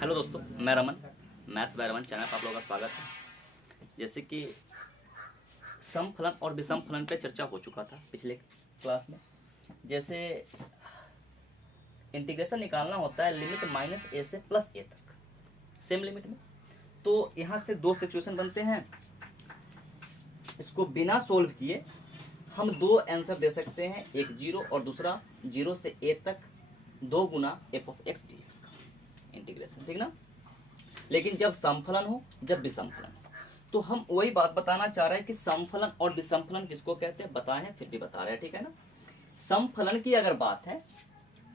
Hello दोस्तों, मैं Raman, maths by Raman channel पर आप लोगों का स्वागत है। जैसे कि सम फलन और विषम फलन पे चर्चा हो चुका था पिछले क्लास में। जैसे इंटीग्रेशन निकालना होता है लिमिट -a से +a तक, सेम लिमिट में। तो यहाँ से दो सिचुएशन बनते हैं। इसको बिना सोल्व किए हम दो आंसर दे सकते हैं, एक 0 और दूसरा 0 से a तक 2 गुना f(x) dx का इंटीग्रेशन, ठीक ना। लेकिन जब समफलन हो, जब विषम फलन हो, तो हम वही बात बताना चाह रहे हैं कि समफलन और विषम फलन किसको कहते हैं, बताए हैं फिर भी बता रहे हैं, ठीक है ना। समफलन की अगर बात है,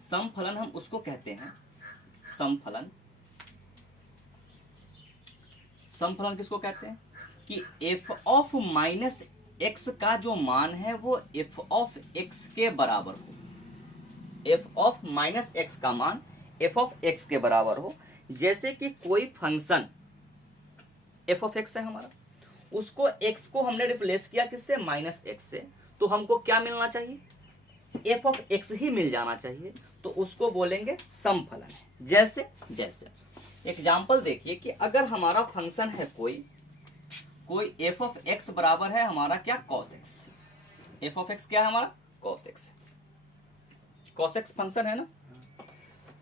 समफलन हम उसको कहते हैं, समफलन समफलन किसको कहते हैं कि f(-x) का जो मान है वो f(x) के बराबर हो। f(-x) का मान f(x) के बराबर हो। जैसे कि कोई फंक्शन f(x) है हमारा, उसको x को हमने रिप्लेस किया किससे, -x से, तो हमको क्या मिलना चाहिए, f(x) ही मिल जाना चाहिए, तो उसको बोलेंगे समफलन। जैसे एग्जाम्पल देखिए कि अगर हमारा फंक्शन है कोई f(x) बराबर है हमारा क्या, cos x। f(x) क्या है हमारा, cos x फंक्शन है ना।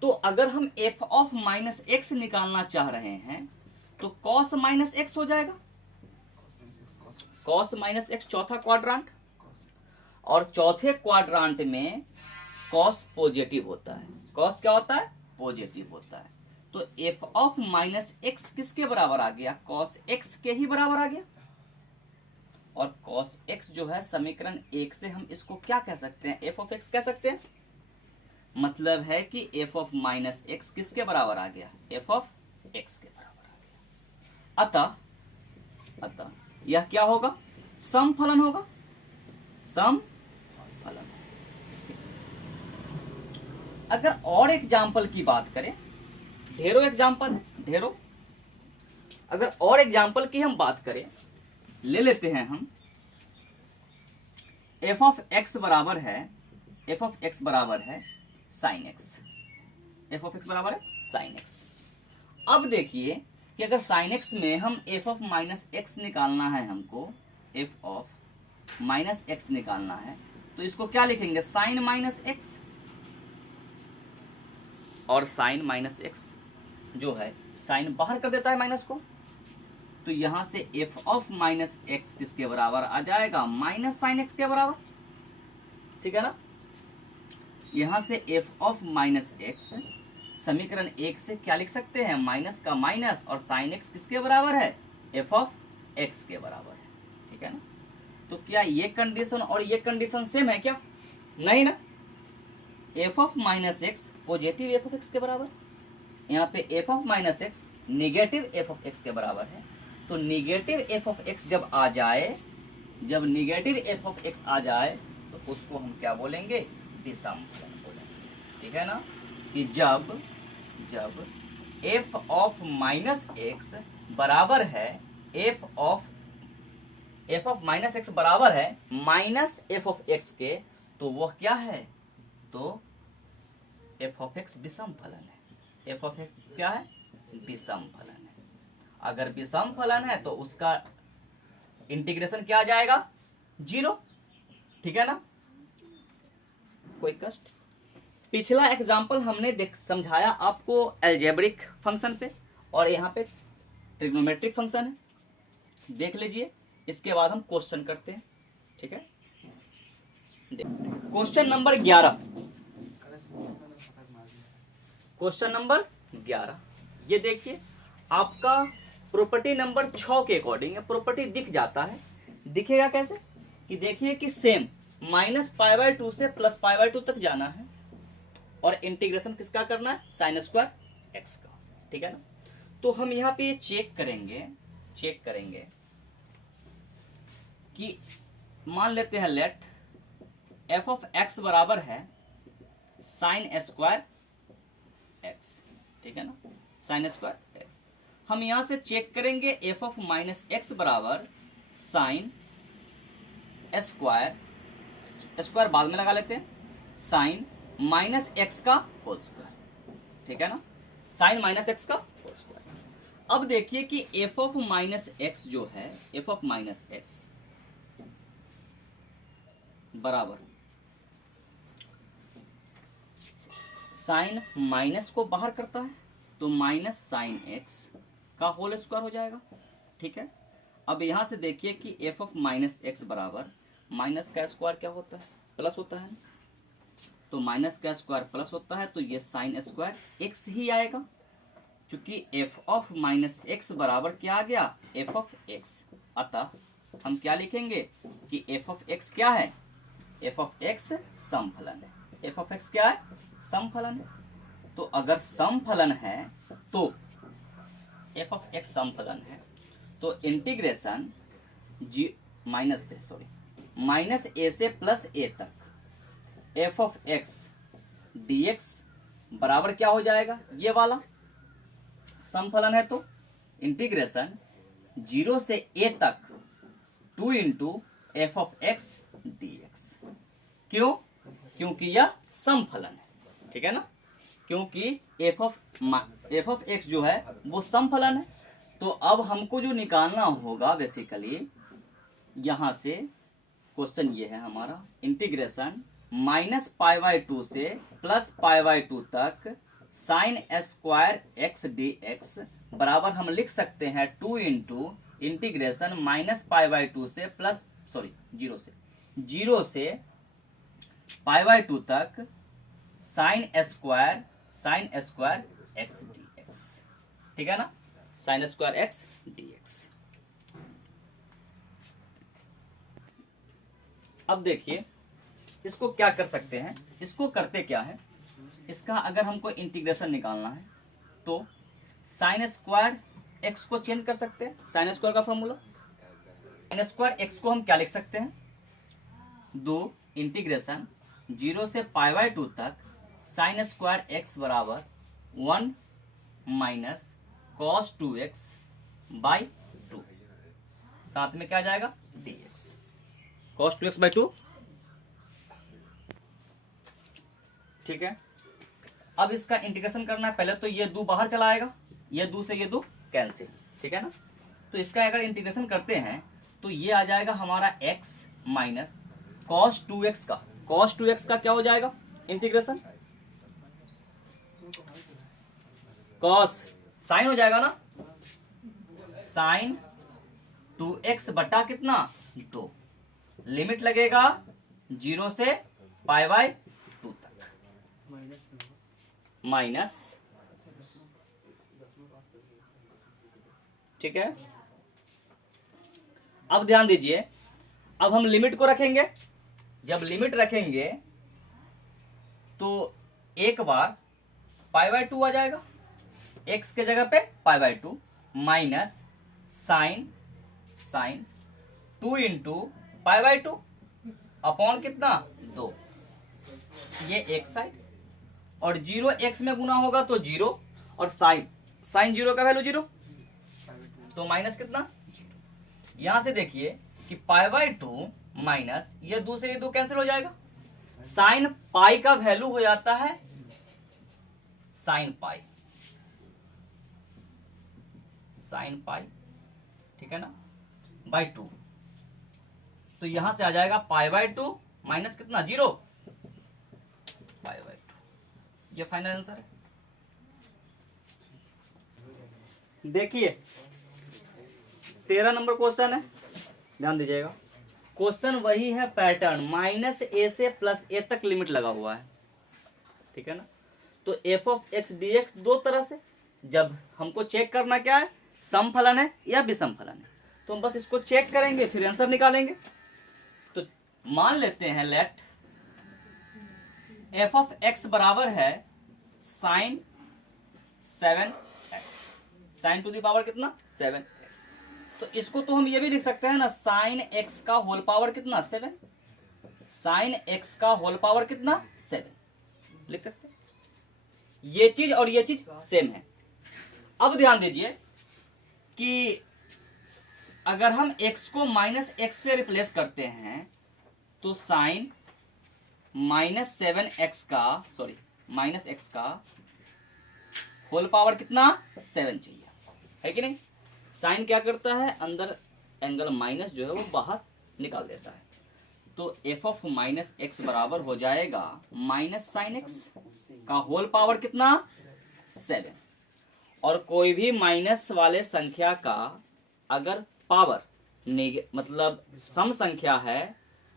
तो अगर हम f(-x) निकालना चाह रहे हैं तो cos -x हो जाएगा। cos -x चौथा क्वाड्रांट, और चौथे क्वाड्रांट में cos पॉजिटिव होता है। cos क्या होता है, पॉजिटिव होता है। तो f(-x) किसके बराबर आ गया, cos x के ही बराबर आ गया। और cos x जो है समीकरण 1 से हम इसको क्या कह सकते हैं, f(x) कह सकते हैं। मतलब है कि f(-x) किसके बराबर आ गया, f(x) के बराबर आ गया। अतः यह क्या होगा, समफलन होगा, समफलन। अगर और एग्जाम्पल की बात करें, ढेरों एग्जाम्पल है, ढेरों। अगर और एग्जाम्पल की हम बात करें, ले लेते हैं हम f(x) बराबर है sin x। f(x) बराबर है sin x। अब देखिए कि अगर sin x में हम f(-x) निकालना है, हमको f(-x) निकालना है, तो इसको क्या लिखेंगे, sin -x। और sin -x जो है साइन बाहर कर देता है माइनस को, तो यहां से f(-x) किसके बराबर आ जाएगा, -sin x के बराबर, ठीक है ना। यहां से f(-x) समीकरण 1 से क्या लिख सकते हैं, माइनस का माइनस, और sin x किसके बराबर है, f(x) के बराबर है, ठीक है ना। तो क्या ये कंडीशन और ये कंडीशन सेम है क्या, नहीं ना। f(-x) पॉजिटिव f(x) के बराबर, यहाँ पे f(-x) निगेटिव f(x) के बराबर है। तो निगेटिव f(x) जब आ जाए, जब निगेटिव f(x) आ जाए तो उसको हम क्या बोलेंगे, विषम फलन बोलेंगे, ठीक है ना। कि जब f(-x) बराबर है f(-x) बराबर है -f(x) के, तो वह क्या है, तो f(x) विषम फलन है। f(x) क्या है, विषम फलन है। अगर विषम फलन है तो उसका इंटीग्रेशन क्या आ जाएगा, 0, ठीक है ना। कोई कष्ट। पिछला एग्जाम्पल हमने समझाया आपको अलजेब्रिक फंक्शन पे, और यहाँ पे ट्रिग्नोमेट्रिक फंक्शन है, देख लीजिए। इसके बाद हम क्वेश्चन करते हैं, ठीक है। क्वेश्चन नंबर 11, क्वेश्चन नंबर 11 ये देखिए, आपका प्रॉपर्टी नंबर 6 के अकॉर्डिंग है। प्रॉपर्टी दिख जाता है, दिखेगा कैसे कि देखिए कि सेम -π/2 से +π/2 तक जाना है, और इंटीग्रेशन किसका करना है, sin² x का, ठीक है ना। तो हम यहाँ पे ये चेक करेंगे कि मान लेते हैं लेट f(x) बराबर है sin² x, ठीक है ना, sin² x। हम यहां से चेक करेंगे f(-x) बराबर sin स्क्वायर बाद में लगा लेते हैं, sin -x का होल स्क्वायर, ठीक है ना, sin -x का अब देखिए कि एफ ऑफ माइनस एक्स जो है, एफ ऑफ माइनस एक्स बराबर साइन माइनस को बाहर करता है तो माइनस साइन एक्स का होल स्क्वायर हो जाएगा। ठीक है, अब यहां से देखिए कि एफ ऑफ माइनस एक्स बराबर माइनस का स्क्वायर क्या होता है, प्लस होता है, तो माइनस का स्क्वायर प्लस होता है तो ये साइन स्क्वायर एक्स ही आएगा, क्योंकि एफ ऑफ माइनस एक्स बराबर क्या आ गया, एफ ऑफ एक्स। अतः हम क्या लिखेंगे कि एफ ऑफ एक्स क्या है, एफ ऑफ एक्स समफलन है। एफ ऑफ एक्स क्या है, समफलन है। तो अगर समफलन है तो एफ ऑफ एक्स समफलन है तो इंटीग्रेशन जी माइनस से सॉरी माइनस ए से प्लस ए तक F of x D x बराबर क्या हो जाएगा, ये वाला समफलन है तो इंटीग्रेशन 0 से a तक 2 into F of x D x. क्यों, क्योंकि यह समफलन है। ठीक है ना, क्योंकि एफ ऑफ एक्स जो है वो समफलन है। तो अब हमको जो निकालना होगा बेसिकली यहां से क्वेश्चन ये है हमारा, इंटीग्रेशन माइनस पाई बाय 2 से प्लस पाई बाय 2 तक sine square x D x बराबर हम लिख सकते हैं 2 into integration minus pi by 2 से प्लस जीरो से पाई बाय 2 तक sine square x D x. ठीक है ना, sine square x D x. अब देखिए इसको क्या कर सकते हैं, इसको करते क्या है, इसका अगर हमको इंटीग्रेशन निकालना है तो साइन स्क्वायर एक्स को चेंज कर सकते हैं। साइन स्क्वायर का फॉर्मूला, साइन स्क्वायर एक्स को हम क्या लिख सकते हैं, 2 इंटीग्रेशन 0 से पाई बाय 2 तक साइन स्क्वायर एक्स बराबर 1 माइनस कॉस 2x बाई 2, साथ में क्या आ जाएगा dx, कॉस 2x बाई 2। ठीक है, अब इसका इंटीग्रेशन करना है, पहले तो ये 2 बाहर चला आएगा, ये 2 से ये 2 कैंसिल। ठीक है ना, तो इसका अगर इंटीग्रेशन करते हैं तो ये आ जाएगा हमारा x माइनस कॉस 2x का, कॉस 2x का क्या हो जाएगा इंटीग्रेशन, कॉस साइन हो जाएगा ना, साइन 2x बटा कितना 2, लिमिट लगेगा 0 से पाई बाय 2 तक माइनस। ठीक है, अब ध्यान दीजिए, अब हम लिमिट को रखेंगे, जब लिमिट रखेंगे तो एक बार पाई बाय 2 आ जाएगा, x के जगह पे pi by 2 minus sine 2 into pi by 2 upon कितना 2, ये एक साइड, और 0 x में गुना होगा तो 0, और साइन 0 का वैल्यू 0 तो माइनस कितना, यहां से देखिए कि पाई बाय 2 माइनस ये 2 से ये 2 कैंसिल हो जाएगा, साइन पाई का वैल्यू हो जाता है साइन पाई, ठीक है ना, बाय 2, तो यहां से आ जाएगा पाई बाय 2 माइनस कितना 0 पाई बाय 2, ये फाइनल आंसर है। देखिए 13 नंबर क्वेश्चन है, ध्यान दीजिएगा, क्वेश्चन वही है, पैटर्न माइनस ए से प्लस ए तक लिमिट लगा हुआ है। ठीक है ना, तो F of x D x दो तरह से, जब हमको चेक करना क्या है, समफलन है या विषम फलन है, तो हम बस इसको चेक करेंगे फिर आंसर निकालेंगे। तो मान लेते हैं लेट एफ ऑफ एक्स बराबर है sine 7x, sine to the power कितना 7x, तो इसको तो हम ये भी लिख सकते हैं ना, साइन x का होल पावर कितना 7, साइन x का होल पावर कितना 7 लिख सकते हैं। ये चीज और ये चीज सेम है। अब ध्यान दीजिए कि अगर हम x को माइनस एक्स से रिप्लेस करते हैं तो साइन माइनस 7x का माइनस x का होल पावर कितना 7 चाहिए। है कि नहीं। साइन क्या करता है, अंदर एंगल माइनस जो है वो बाहर निकाल देता है। तो एफ ऑफ माइनस एक्स बराबर हो जाएगा माइनस साइन एक्स का होल पावर कितना 7। और कोई भी माइनस वाले संख्या का अगर पावर मतलब सम संख्या है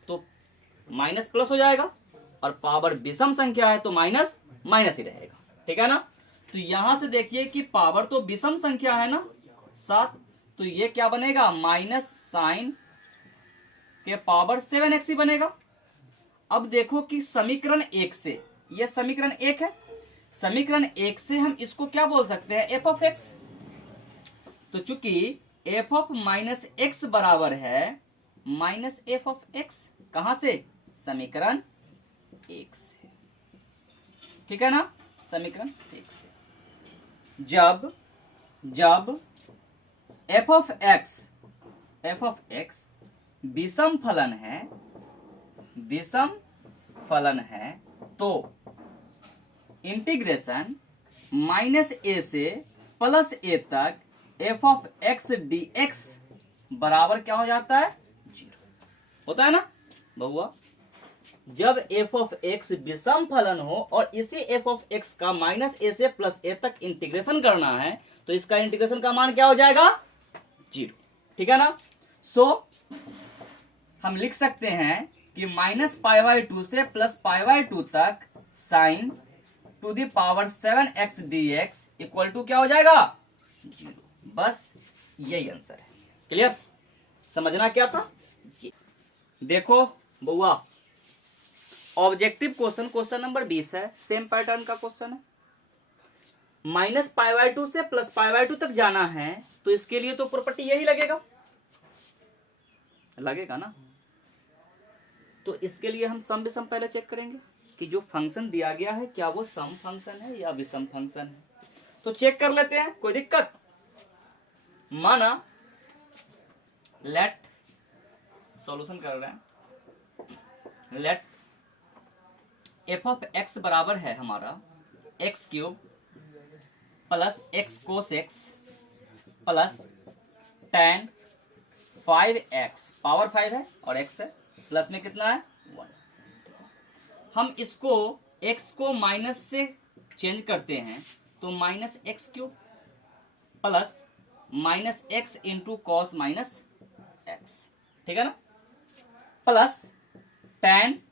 तो माइनस प्लस हो जाएगा, और पावर विषम संख्या है तो माइनस माइनस ही रहेगा, ठीक है ना। तो यहां से देखिए कि पावर तो विषम संख्या है ना 7, तो ये क्या बनेगा माइनस साइन के पावर 7x ही बनेगा। अब देखो कि समीकरण 1 से, ये समीकरण 1 है, समीकरण 1 से हम इसको क्या बोल सकते हैं एफ ऑफ एक्स। तो चूंकि एफ ऑफ माइनस एक्स बराबर है माइनस एफ ऑफ एक्स, कहां से, समीकरण 1 से, ठीक है ना, समीकरण 1 से। जब एफ ऑफ एक्स विषम फलन है तो इंटीग्रेशन माइनस ए से प्लस ए तक F of x D x बराबर क्या हो जाता है 0 होता है ना बहुआ। जब एफ ऑफ एक्स विषम फलन हो और इसी एफ ऑफ एक्स का माइनस ए से प्लस ए तक इंटीग्रेशन करना है तो इसका इंटीग्रेशन का मान क्या हो जाएगा 0, ठीक है ना। सो हम लिख सकते हैं कि माइनस पाई बाई 2 से प्लस पाई बाई 2 तक sine to the power 7x dx equal to क्या हो जाएगा 0। बस यही आंसर है। क्लियर, समझना क्या था। देखो बउआ, ऑब्जेक्टिव क्वेश्चन नंबर 20 है, सेम पैटर्न का क्वेश्चन है। माइनस पाई बाई 2 से प्लस पाई बाई 2 तक जाना है तो इसके लिए तो प्रॉपर्टी यही लगेगा ना। तो इसके लिए हम सम विषम पहले चेक करेंगे कि जो फंक्शन दिया गया है क्या वो सम फंक्शन है या विषम फंक्शन है। तो चेक कर लेते हैं, कोई दिक्कत। माना लेट सॉल्यूशन कर रहे हैं, लेट एफ ऑफ एक्स बराबर है हमारा x cube plus x cos x plus ten 5x power 5 है और x है, प्लस में कितना है 1। हम इसको x को माइनस से चेंज करते हैं तो minus x cube plus minus x into cos minus x, ठीक है ना, प्लस टेन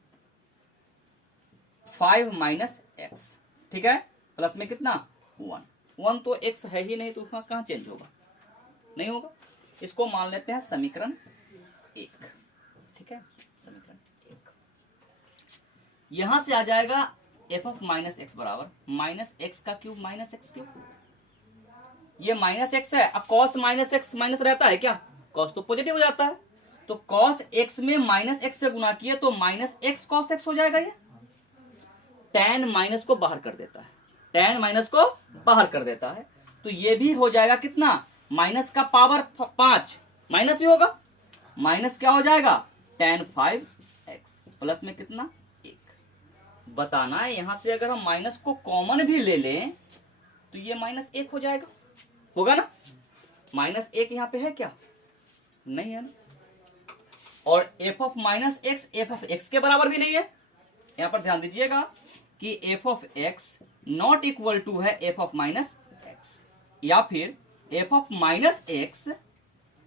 5 माइनस एक्स, ठीक है, प्लस में कितना 1 तो x है ही नहीं तो उसका कहां चेंज होगा, नहीं होगा। इसको मान लेते हैं समीकरण 1, ठीक है, समीकरण 1। यहां से आ जाएगा एफ ऑफ माइनस एक्स बराबर माइनस एक्स का क्यूब माइनस एक्स क्यूब, ये माइनस एक्स है। अब कॉस माइनस एक्स माइनस रहता है क्या, कॉस तो पॉजिटिव हो जाता है, तो कॉस एक्स में माइनस एक्स से गुना किए तो माइनस एक्स कॉस एक्स हो जाएगा। ये टेन माइनस को बाहर कर देता है, टेन माइनस को बाहर कर देता है, तो ये भी हो जाएगा कितना, माइनस का पावर 5 माइनस ही होगा, माइनस क्या हो जाएगा टेन 5x प्लस में कितना 1। बताना है यहां से अगर हम माइनस को कॉमन भी ले लें तो ये माइनस 1 हो जाएगा, होगा ना। माइनस 1 यहां पे है क्या, नहीं है ना। और F of minus x F of x के बराबर भी नहीं है। यहां पर ध्यान दीजिएगा कि f of x not equal to है एफ ऑफ माइनस एक्स, या फिर एफ ऑफ माइनस एक्स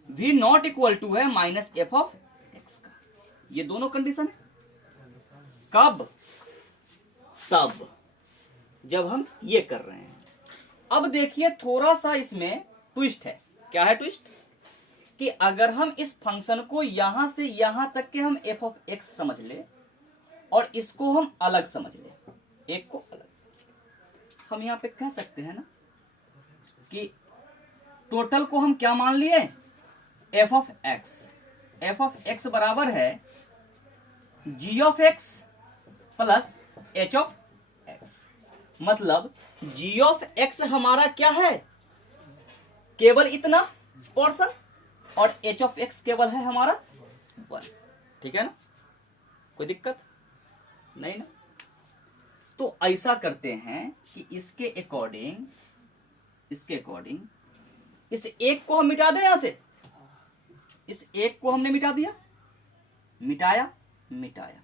भी नॉट इक्वल टू है माइनस एफ ऑफ एक्स का। ये दोनों कंडीशन है कब, तब जब हम ये कर रहे हैं। अब देखिए थोड़ा सा इसमें ट्विस्ट है। क्या है ट्विस्ट, कि अगर हम इस फंक्शन को यहां से यहां तक के हम एफ ऑफ एक्स समझ ले और इसको हम अलग समझ ले, एक को अलग हम यहां पे कह सकते हैं ना कि टोटल को हम क्या मान लिए एफ ऑफ एक्स बराबर है g of x plus h of x. मतलब जी ऑफ एक्स हमारा क्या है, केवल इतना पोर्शन, और एच ऑफ एक्स केवल है हमारा 1, ठीक है ना, कोई दिक्कत नहीं ना। तो ऐसा करते हैं कि इसके अकॉर्डिंग इस एक को हम मिटा दें यहां से, इस एक को हमने मिटा दिया, मिटाया मिटाया,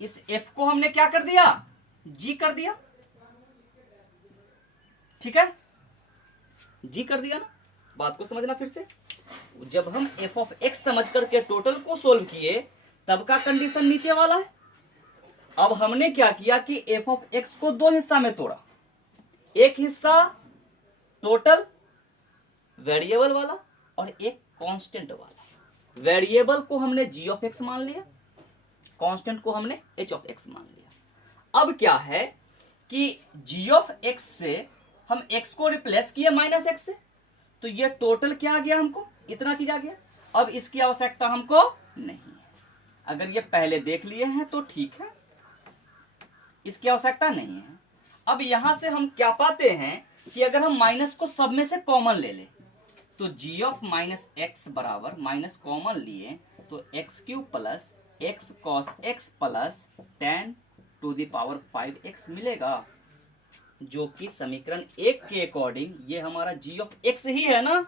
इस f को हमने क्या कर दिया, g कर दिया, ठीक है, g कर दिया ना। बात को समझना फिर से, जब हम f ऑफ x समझ करके टोटल को सोल्व किए तब का कंडीशन नीचे वाला है। अब हमने क्या किया कि f ऑफ x को दो हिस्सा में तोड़ा, एक हिस्सा टोटल वेरिएबल वाला और एक कांस्टेंट वाला। वेरिएबल को हमने g ऑफ x मान लिया, कांस्टेंट को हमने h ऑफ x मान लिया। अब क्या है कि g ऑफ x से हम x को रिप्लेस किए माइनस x से, तो ये टोटल क्या आ गया, हमको इतना चीज आ गया। अब इसकी आवश्यकता हमको नहीं है, अगर ये पहले देख लिए हैं तो ठीक है, इसकी आवश्यकता नहीं है। अब यहां से हम क्या पाते हैं कि अगर हम माइनस को सब में से कॉमन ले लें तो g ऑफ माइनस एक्स बराबर माइनस कॉमन लिए तो x cube plus x cos x plus ten to the power 5x मिलेगा, जो कि समीकरण 1 के अकॉर्डिंग ये हमारा g ऑफ x ही है ना।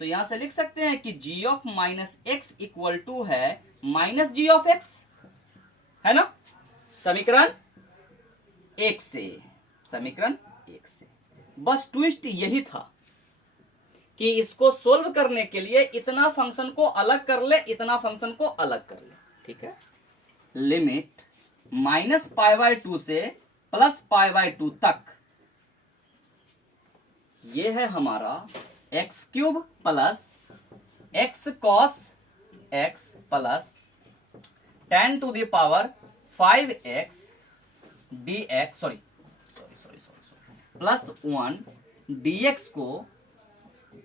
तो यहां से लिख सकते हैं कि g of minus x equal to है माइनस g ऑफ x, है ना, समीकरण 1 से, समीकरण 1 से। बस ट्विस्ट यही था कि इसको सोल्व करने के लिए इतना फंक्शन को अलग कर ले, इतना फंक्शन को अलग कर ले, ठीक है। लिमिट माइनस π/2 से प्लस π/2 तक, ये है हमारा x cube plus x cos x plus 10 to the power 5x dx sorry plus 1 dx को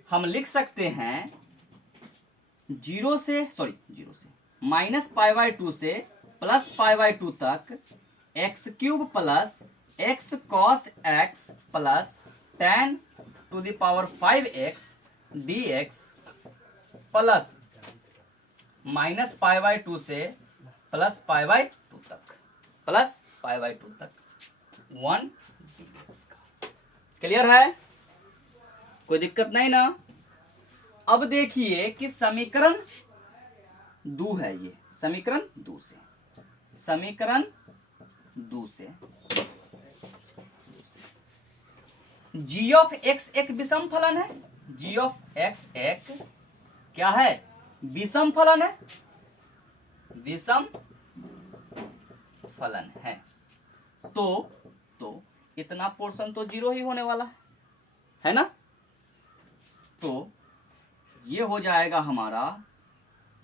हम लिख सकते हैं जीरो से माइनस π/2 से प्लस π/2 तक x cube plus x cos x plus 10 to the power 5x dx plus minus π/2 से plus π/2 तक, प्लस π/2 तक 1 dx का। क्लियर है, कोई दिक्कत नहीं ना। अब देखिए कि समीकरण 2 है, ये समीकरण 2 से, समीकरण 2 से g ऑफ x एक विषम फलन है, g ऑफ x एक क्या है, विषम फलन है, विषम फलन है। तो इतना पोर्शन तो जीरो ही होने वाला है ना। तो ये हो जाएगा हमारा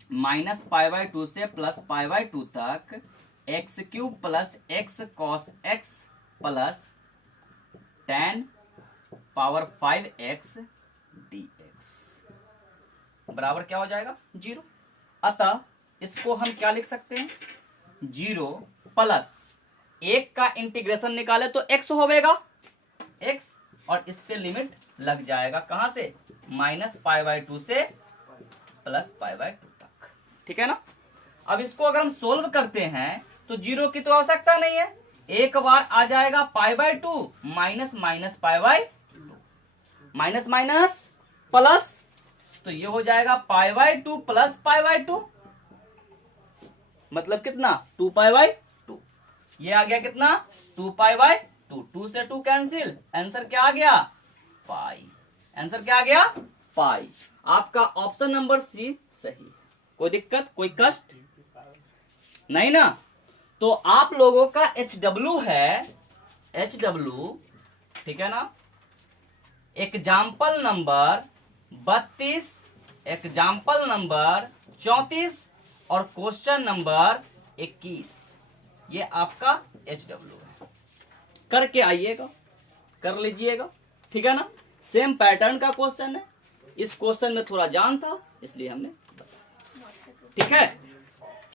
माइनस π/2 से प्लस π/2 तक x cube plus x cos x plus 10 power 5x dx बराबर क्या हो जाएगा, जीरो। अतः इसको हम क्या लिख सकते हैं, जीरो प्लस एक का इंटीग्रेशन निकाले तो x होगा x, और इस पे लिमिट लग जाएगा कहां से, माइनस π/2 से प्लस π/2 तक, ठीक है ना। अब इसको अगर हम सोल्व करते हैं तो जीरो की तो आवश्यकता नहीं है, एक बार आ जाएगा π/2 minus minus π/2 minus minus plus, तो ये हो जाएगा π/2 प्लस π/2, मतलब कितना 2π/2। ये आ गया कितना 2π/2, 2 से 2 कैंसिल, आंसर क्या आ गया पाई, आंसर क्या आ गया पाई। आपका ऑप्शन नंबर सी सही। कोई दिक्कत, कोई कष्ट नहीं ना। तो आप लोगों का HW है, HW ठीक है ना, एग्जाम्पल नंबर 32, एग्जाम्पल नंबर 34 और क्वेश्चन नंबर 21, ये आपका HW है। करके आइएगा, कर लीजिएगा, ठीक है ना। सेम पैटर्न का क्वेश्चन है, इस क्वेश्चन में थोड़ा जान था इसलिए हमने बताया, ठीक है।